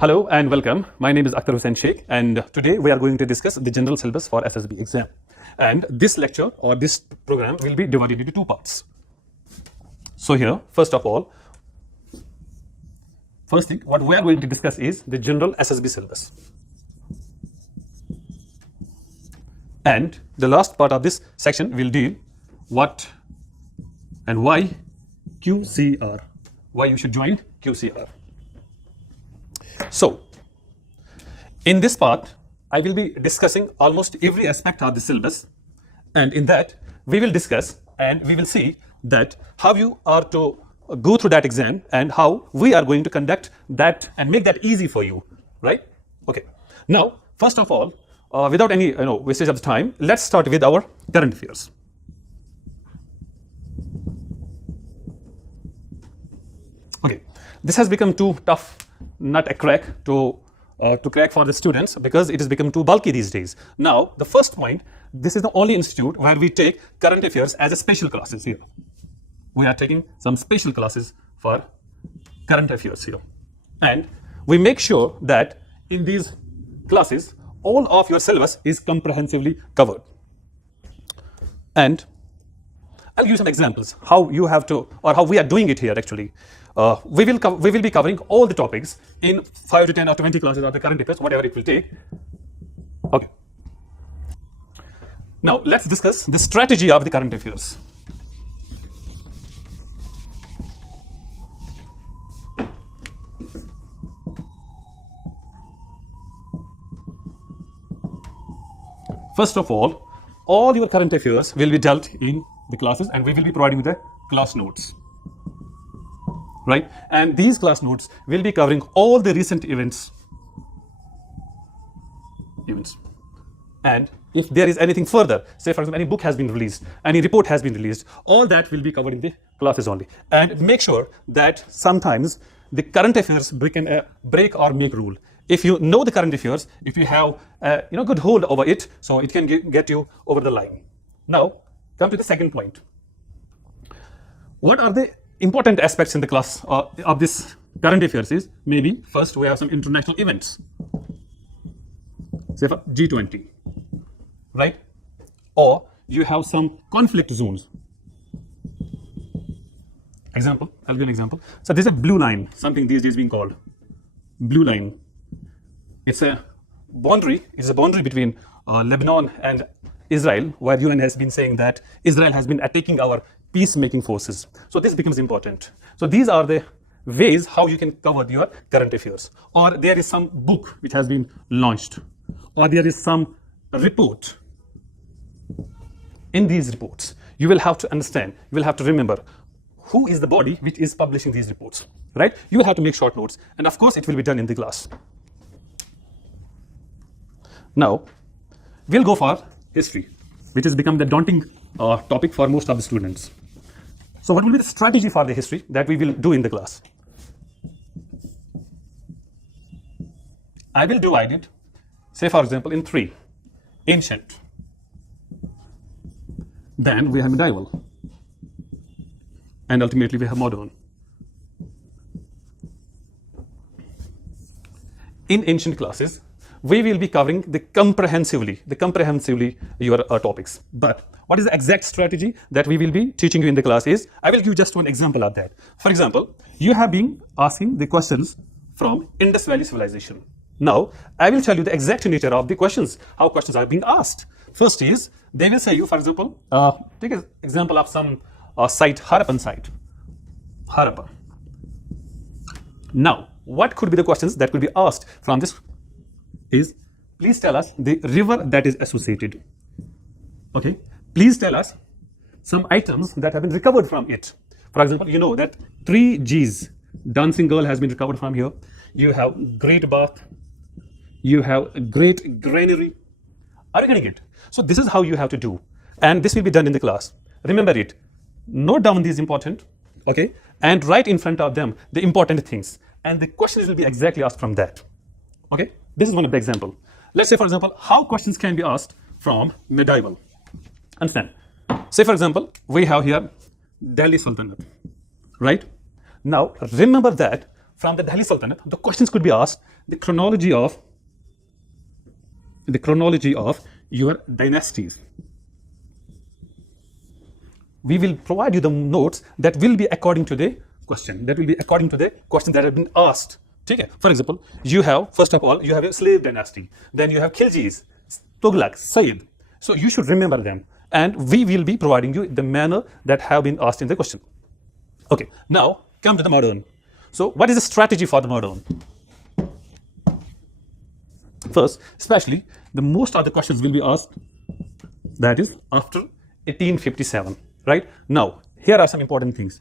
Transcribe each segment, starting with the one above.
Hello and welcome. My name is Akhtar Hussain Sheikh, and today we are going to discuss the general syllabus for SSB exam. And this lecture or this program will be divided into two parts. So here, first of all, first thing what we are going to discuss is the general SSB syllabus. And the last part of this section will deal what and why QCR, why you should join QCR. So, in this part, I will be discussing almost every aspect of the syllabus, and in that we will discuss and we will see that how you are to go through that exam and how we are going to conduct that and make that easy for you, right? Okay. Now, first of all, without any wastage of the time, let's start with our current affairs. Okay, this has become too tough nut a crack to crack for the students because it has become too bulky these days. Now, the first point, this is the only institute where we take current affairs as a special classes here. We are taking some special classes for current affairs here. And we make sure that in these classes, all of your syllabus is comprehensively covered. And I'll give you some examples how you have to, or how we are doing it here actually. We will be covering all the topics in 5 to 10 or 20 classes of the current affairs, whatever it will take. Okay. Now let's discuss the strategy of the current affairs. First of all your current affairs will be dealt in the classes, and we will be providing you the class notes. Right? And these class notes will be covering all the recent events. And if there is anything further, say for example, any book has been released, any report has been released, all that will be covered in the classes only. And make sure that sometimes the current affairs break or make rule. If you know the current affairs, if you have good hold over it, so it can get you over the line. Now, come to the second point. What are the important aspects in the class of this current affairs is maybe first we have some international events, say for G20, right? Or you have some conflict zones. Example, I'll give an example. So there's a blue line, something these days being called blue line. It's a boundary between Lebanon and Israel, where UN has been saying that Israel has been attacking our peacemaking forces. So this becomes important. So these are the ways how you can cover your current affairs. Or there is some book which has been launched, or there is some report. In these reports, you will have to understand, you will have to remember who is the body which is publishing these reports, right? You will have to make short notes, and of course it will be done in the class. Now, we'll go for history, which has become the daunting topic for most of the students. So what will be the strategy for the history that we will do in the class? I will divide it, say for example, in 3. Ancient, then we have medieval, and ultimately we have modern. In ancient classes, we will be covering the comprehensively your topics. But what is the exact strategy that we will be teaching you in the class is, I will give you just one example of that. For example, you have been asking the questions from Indus Valley civilization. Now, I will tell you the exact nature of the questions, how questions are being asked. First is, they will say you, for example, take an example of some site, Harappan site. Harappa. Now, what could be the questions that could be asked from this is, please tell us the river that is associated. Okay, please tell us some items that have been recovered from it. For example, you know that 3 G's, dancing girl, has been recovered from here. You have great bath, you have great granary. Are you getting it? So this is how you have to do, and this will be done in the class. Remember it, note down these important, okay, and write in front of them the important things, and the questions will be exactly asked from that. Okay, this is one of the example. Let's say for example, how questions can be asked from medieval. Understand? Say for example, we have here Delhi Sultanate, right? Now remember that from the Delhi Sultanate, the questions could be asked the chronology of your dynasties. We will provide you the notes that will be according to the question, that have been asked. Okay? For example, you have, first of all, you have a slave dynasty, then you have Khiljis, Tughlaq, Sayyid. So you should remember them, and we will be providing you the manner that have been asked in the question. Okay, now come to the modern. So what is the strategy for the modern? First, especially, the most of the questions will be asked, that is after 1857, right? Now, here are some important things.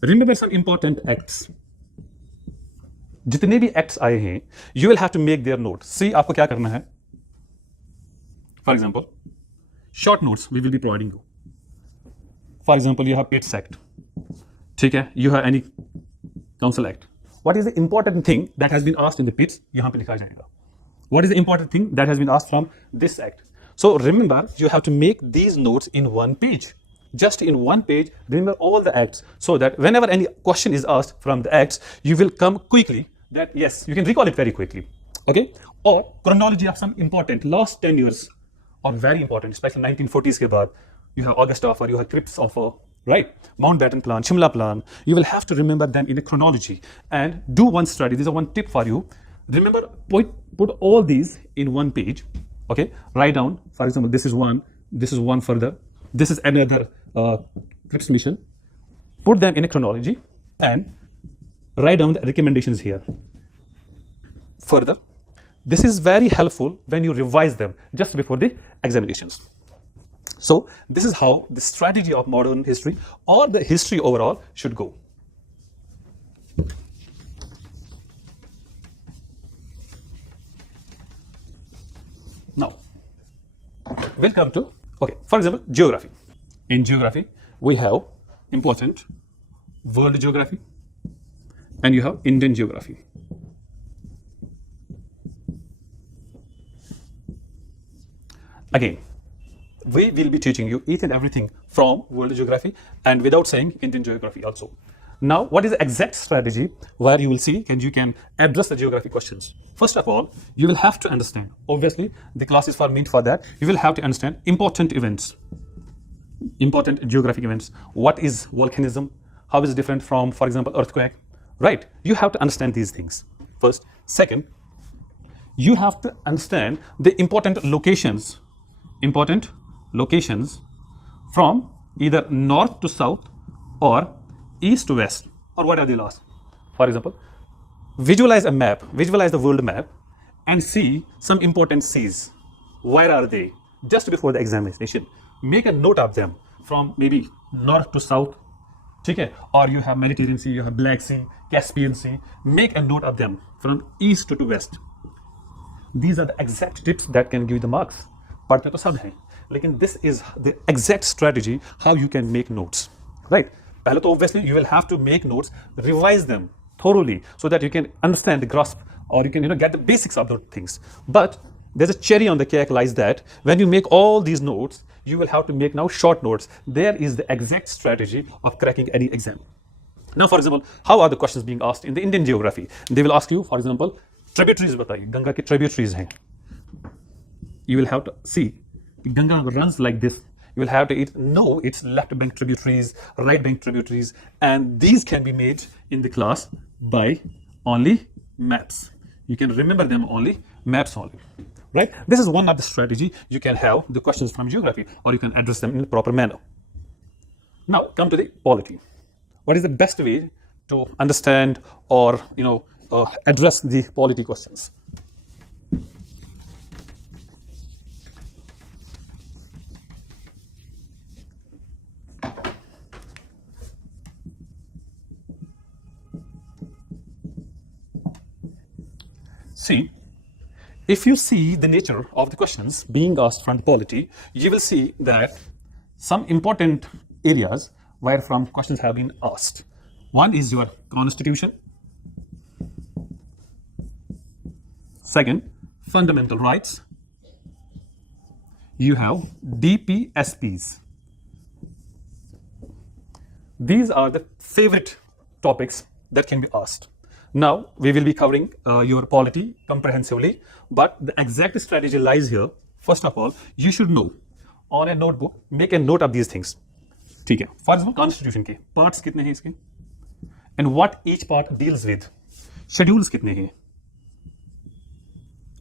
Remember some important acts. जितने भी acts आए हैं, you will have to make their notes. See, आपको क्या करना है? For example, short notes we will be providing you. For example, you have Pitt's Act. ठीक है? You have any council act. What is the important thing that has been asked in the Pitts? यहाँ पे लिखा जाएगा. What is the important thing that has been asked from this act? So remember, you have to make these notes in one page. Just in one page, remember all the acts, so that whenever any question is asked from the acts, you will come quickly that yes, you can recall it very quickly. Okay? Or chronology of some important last 10 years are very important, especially 1940s के बाद. You have August offer, you have Cripps offer, right? Mountbatten plan, Shimla plan. You will have to remember them in a chronology and do one study. This is one tip for you. Remember, put all these in one page. Okay, write down. For example, this is one further. This is another Cripps mission. Put them in a chronology and write down the recommendations here. Further, this is very helpful when you revise them just before the examinations. So this is how the strategy of modern history or the history overall should go. Now, we'll come to, okay, for example, geography. In geography, we have important world geography and you have Indian geography. Again, we will be teaching you each and everything from world geography and without saying Indian geography also. Now, what is the exact strategy where you will see and you can address the geography questions? First of all, you will have to understand, obviously, the classes are meant for that. You will have to understand important events, important geographic events. What is volcanism? How is it different from, for example, earthquake? Right? You have to understand these things first. Second, you have to understand the important locations from either north to south or east to west, or what are the last. For example, visualize a map, visualize the world map and see some important seas. Where are they? Just before the examination, make a note of them from maybe north to south, okay? Or you have Mediterranean Sea, you have Black Sea, Caspian Sea. Make a note of them from east to west. These are the exact tips that can give you the marks. पढ़ते तो सब हैं, लेकिन this is the exact strategy how you can make notes, right? पहले तो obviously you will have to make notes, revise them thoroughly so that you can understand the grasp or you can get the basics of those things. But there's a cherry on the cake lies that when you make all these notes, you will have to make now short notes. There is the exact strategy of cracking any exam. Now, for example, how are the questions being asked in the Indian geography? They will ask you, for example, tributaries बताइए, गंगा के tributaries हैं. You will have to see Ganga runs like this. You will have to know its left bank tributaries, right bank tributaries, and these can be made in the class by only maps. You can remember them only maps only, right? This is one of the strategy you can have the questions from geography, or you can address them in a proper manner. Now come to the polity. What is the best way to understand or address the polity questions? See, if you see the nature of the questions being asked from the polity, you will see that some important areas where from questions have been asked. One is your constitution. Second, fundamental rights. You have DPSPs. These are the favorite topics that can be asked. Now we will be covering your polity comprehensively, but the exact strategy lies here. First of all, you should know on a notebook, make a note of these things. ठीक है, for example, constitution के parts कितने हैं इसके, and what each part deals with, schedules कितने हैं,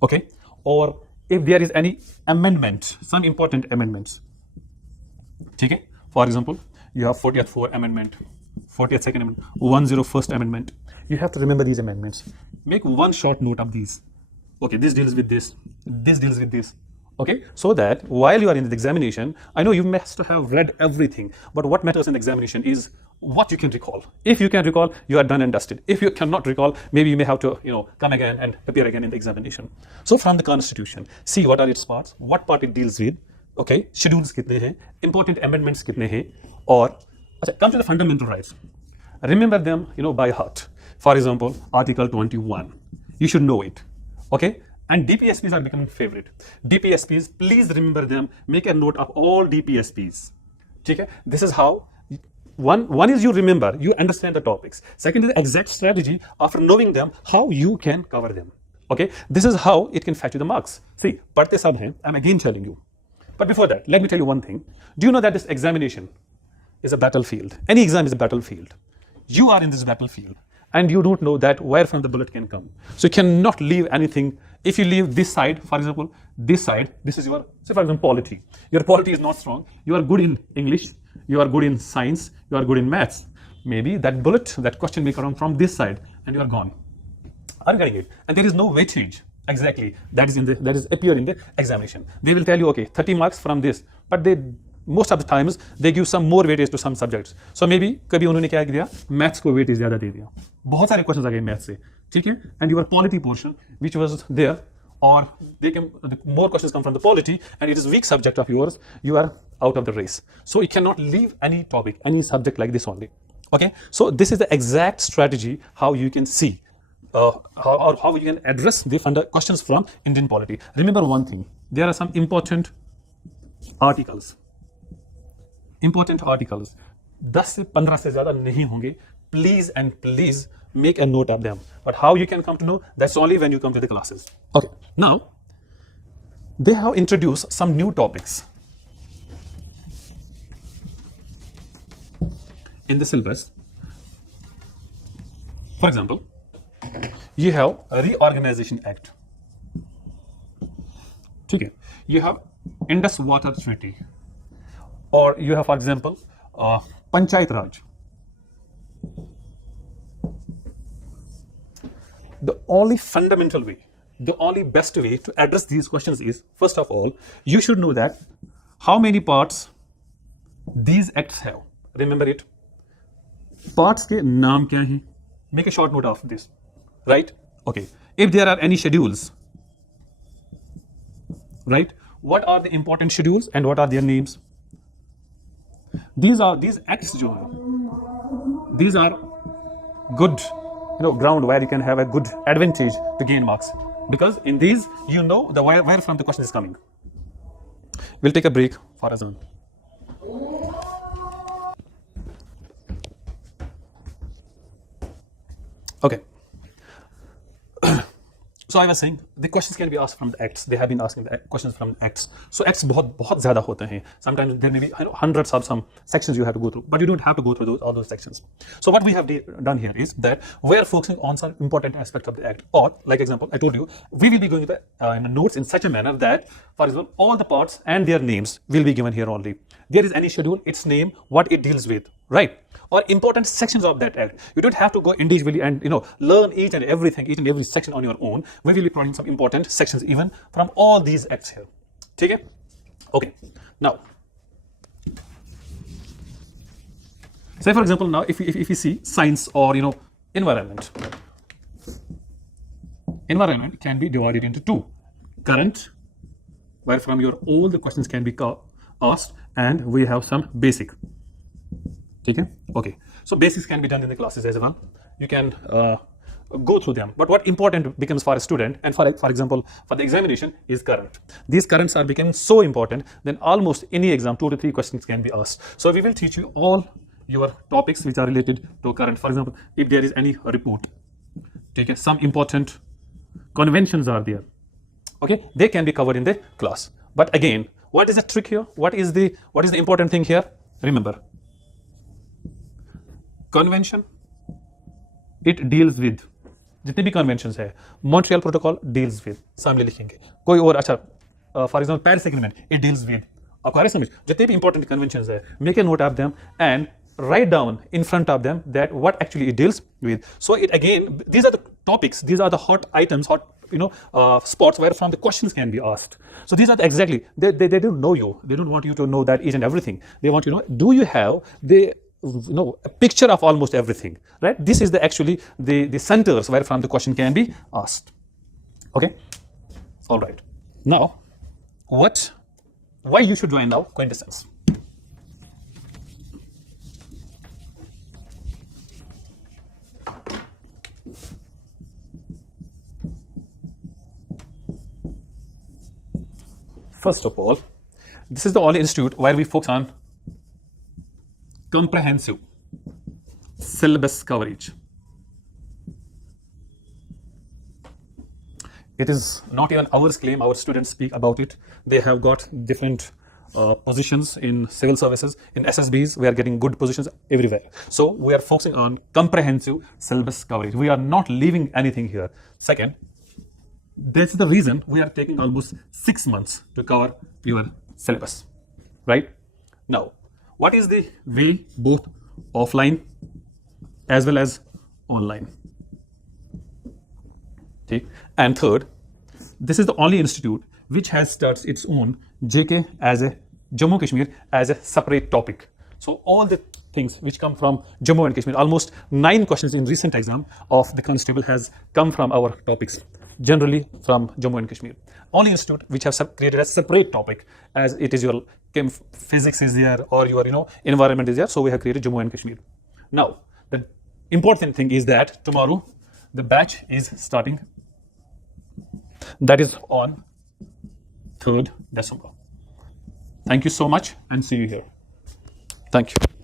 okay, or if there is any amendment, some important amendments, ठीक है, for example, you have 40th 4th amendment, 40th 2nd amendment, 101st amendment. You have to remember these amendments. Make one short note of these. Okay, this deals with this deals with this. Okay, so that while you are in the examination, I know you must have read everything, but what matters in the examination is what you can recall. If you can recall, you are done and dusted. If you cannot recall, maybe you may have to, come again and appear again in the examination. So from the Constitution, see what are its parts, what part it deals with, okay, schedules kitne hain, important amendments kitne hain, or come to the fundamental rights. Remember them, by heart. For example, Article 21. You should know it, okay? And DPSPs are becoming favorite. DPSPs, please remember them. Make a note of all DPSPs. Okay? This is how, one is you remember, you understand the topics. Second is the exact strategy after knowing them, how you can cover them. Okay? This is how it can fetch you the marks. See, padhte sab hain, I'm again telling you. But before that, let me tell you one thing. Do you know that this examination is a battlefield? Any exam is a battlefield. You are in this battlefield and you don't know that where from the bullet can come. So you cannot leave anything. If you leave this side, for example, this side, this is your, say for example, polity. Your polity is not strong. You are good in English. You are good in science. You are good in maths. Maybe that bullet, that question may come from this side and you are gone. Are you getting it? And there is no weightage. Exactly. That is appear in the examination. They will tell you, okay, 30 marks from this, but they most of the times they give some more weightage to some subjects. So maybe कभी उन्होंने क्या किया, maths को weightage ज़्यादा दे दिया. बहुत सारे questions आ गए maths से, ठीक है? And your polity portion, which was there, or more questions come from the polity, and it is weak subject of yours, you are out of the race. So you cannot leave any topic, any subject like this only. Okay? So this is the exact strategy how you can see, how you can address the questions from Indian polity. Remember one thing, there are some important articles. Important articles, 10 से 15 से ज़्यादा नहीं होंगे. Please and please make a note of them. But how you can come to know? That's only when you come to the classes. Okay. Now, they have introduced some new topics in the syllabus. For example, you have a Reorganization Act. Okay. You have Indus Water Treaty. Or you have, for example, Panchayat Raj. The only fundamental way, the only best way to address these questions is, first of all, you should know that how many parts these acts have. Remember it. Parts के नाम क्या हैं? Make a short note of this. Right? Okay. If there are any schedules, right? What are the important schedules and what are their names? These acts जो हैं, these are good, ground where you can have a good advantage to gain marks, because in these you know the where from the question is coming. We'll take a break for a zone. Okay. So I was saying the questions can be asked from the acts. They have been asking the questions from the acts. So acts बहुत ज़्यादा होते हैं. Sometimes there may be hundreds of some sections you have to go through, but you don't have to go through all those sections. So what we have done here is that we are focusing on some important aspect of the act. Or, like example, I told you, we will be going to the notes in such a manner that, for example, all the parts and their names will be given here only. There is any schedule, its name, what it deals with, right? Or important sections of that act. You don't have to go individually and learn each and every section on your own. We will be providing some important sections even from all these acts here. Okay? Okay. Now, say for example, now if you see science or environment. Environment can be divided into two. Current, where from all the questions can be asked, and we have some basic. Okay? Okay. So basics can be done in the classes as well. You can go through them. But what important becomes for a student and for example, for the examination is current. These currents are becoming so important, then almost any exam, 2 to 3 questions can be asked. So we will teach you all your topics which are related to current. For example, if there is any report, okay, some important conventions are there, okay, they can be covered in the class. But again, what is the trick here? What is the important thing here? Remember, convention, it deals with जितने भी conventions है, Montreal protocol deals with, सामने लिखेंगे कोई और, अच्छा for example Paris agreement, it deals with, आपको आ रहा है समझ, जितने भी इंपॉर्टेंट कन्वेंशंस है, make a note of them and write down in front of them that what actually it deals with. So it again, these are the topics, these are the hot items, hot spots where from the questions can be asked. So these are the exactly, they don't know you, they don't want you to know that each and everything. They want you to know, do you have the a picture of almost everything, right? This is the actually the centers where from the question can be asked. Okay, all right. Now, why you should join now quintessence? First of all, this is the only institute where we focus on comprehensive syllabus coverage. It is not even our claim, our students speak about it. They have got different positions in civil services, in SSBs, we are getting good positions everywhere. So we are focusing on comprehensive syllabus coverage. We are not leaving anything here. Second, that's the reason we are taking almost 6 months to cover your syllabus, right? Now, what is the way both offline as well as online? Okay. And third, this is the only institute which has started its own JK as a Jammu Kashmir as a separate topic. So all the things which come from Jammu and Kashmir, almost 9 questions in recent exam of the constable has come from our topics, generally from Jammu and Kashmir. Only institute which have created a separate topic, as it is your physics is there or your environment is there. So we have created Jammu and Kashmir. Now the important thing is that tomorrow the batch is starting. That is on 3rd December. Thank you so much and see you here. Thank you.